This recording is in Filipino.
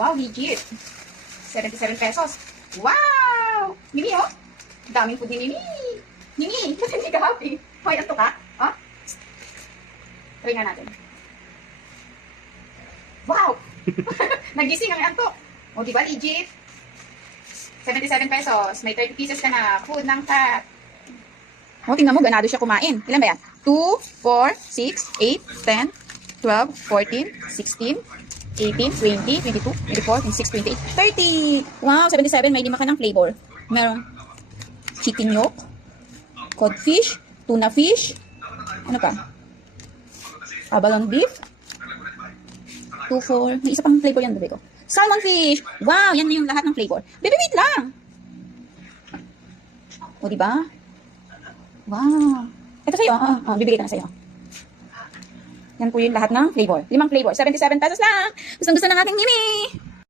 Wow, legit. 77 pesos. Wow! Mimi, oh. Daming food ni Mimi. Mimi, kasi hindi ka happy. Hoy, anto ka? Ha? Try nga natin. Wow! Nagising ang anto. O, di ba, legit? 77 pesos. May 30 pieces ka na. Food ng cat. O, tingnan mo, ganado siya kumain. Ilan ba yan? 2, 4, 6, 8, 10, 12, 14, 16, 18, 20, 22, 24, 26, 28, 30! Wow, 77. May lima ka ng flavor. Meron chicken yolk, codfish, tuna fish, ano pa? Abalone beef, 2, 4, may isa pang flavor yan, bebe ko. Salmon fish! Wow, yan na yung lahat ng flavor. Bebe, wait lang! O, diba? Wow. Ito sa'yo, ah, ah, bibigay ko na sa'yo. Yan po yung lahat ng flavor. Limang flavor. 77 pesos lang. Gustong gusto ng ating Mimi.